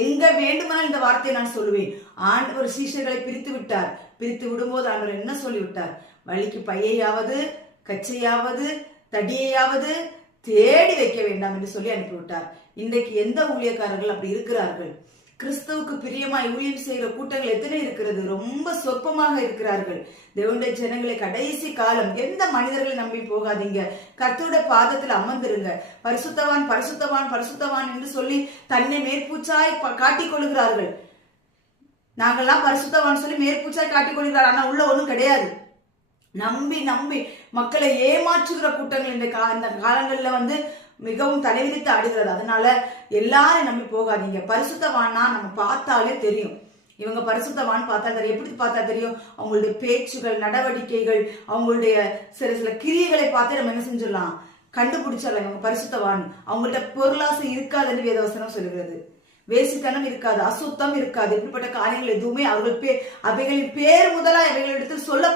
எங்க வேண்டுமானால் இந்த வார்த்தையை நான் சொல்லுவேன். ஆண்டவர் சீஷர்களை பிரித்து விட்டார். பிரித்து விடும்போது ஆண்டவர் என்ன சொல்லிவிட்டார்? வழிக்கு பையையாவது கச்சையாவது தடியையாவது தேடி வைக்க வேண்டாம் என்று சொல்லி அனுப்பிவிட்டார். இன்றைக்கு எந்த ஊழியக்காரர்கள் அப்படி இருக்கிறார்கள்? கிறிஸ்துவுக்கு பிரியமாய் ஊழியம் செய்கிற கூட்டங்கள் எத்தனை இருக்கிறது? ரொம்ப சொற்பமாக இருக்கிறார்கள். தேவனுடைய ஜனங்களை கடைசி காலம் எந்த மனிதர்களை நம்பி போகாதீங்க. கர்த்தருடைய பாதத்தில் அமர்ந்திருங்க. பரிசுத்தவான் பரிசுத்தவான் பரிசுத்தவான் என்று சொல்லி தன்னை மேற்பூச்சாய் காட்டிக் கொள்கிறார்கள். நாங்கள்லாம் பரிசுத்தவான் சொல்லி மேற்பூச்சாய் காட்டிக் கொள்கிறார். ஆனா உள்ள ஒண்ணும் கிடையாது. நம்பி நம்பி மக்களை ஏமாற்றுகிற கூட்டங்கள் இந்த காலங்கள்ல மிகவும் தலைவிரித்து ஆடுகிறது. அதனால எல்லாரும் நம்பி போகாதீங்க. பரிசுத்தவான்னா நம்ம பார்த்தாலே தெரியும். இவங்க பரிசுத்தவான் பார்த்தா தெரியும். எப்படி பார்த்தா தெரியும்? அவங்களுடைய பேச்சுகள், நடவடிக்கைகள், அவங்களுடைய சில கிரியைகளை பார்த்து நம்ம என்ன செஞ்சிடலாம், கண்டுபிடிச்சிடலாம் இவங்க பரிசுத்தவான். அவங்கள்ட்ட பொருளாசை இருக்காதுன்னு வேதவசனம் சொல்லுகிறது. வேசித்தனம் இருக்காது, அசுத்தம் இருக்காது. இப்படிப்பட்ட காரியங்கள் எதுவுமே அவைகளின் பேர் முதலா இவைகளிடத்தில் சொல்ல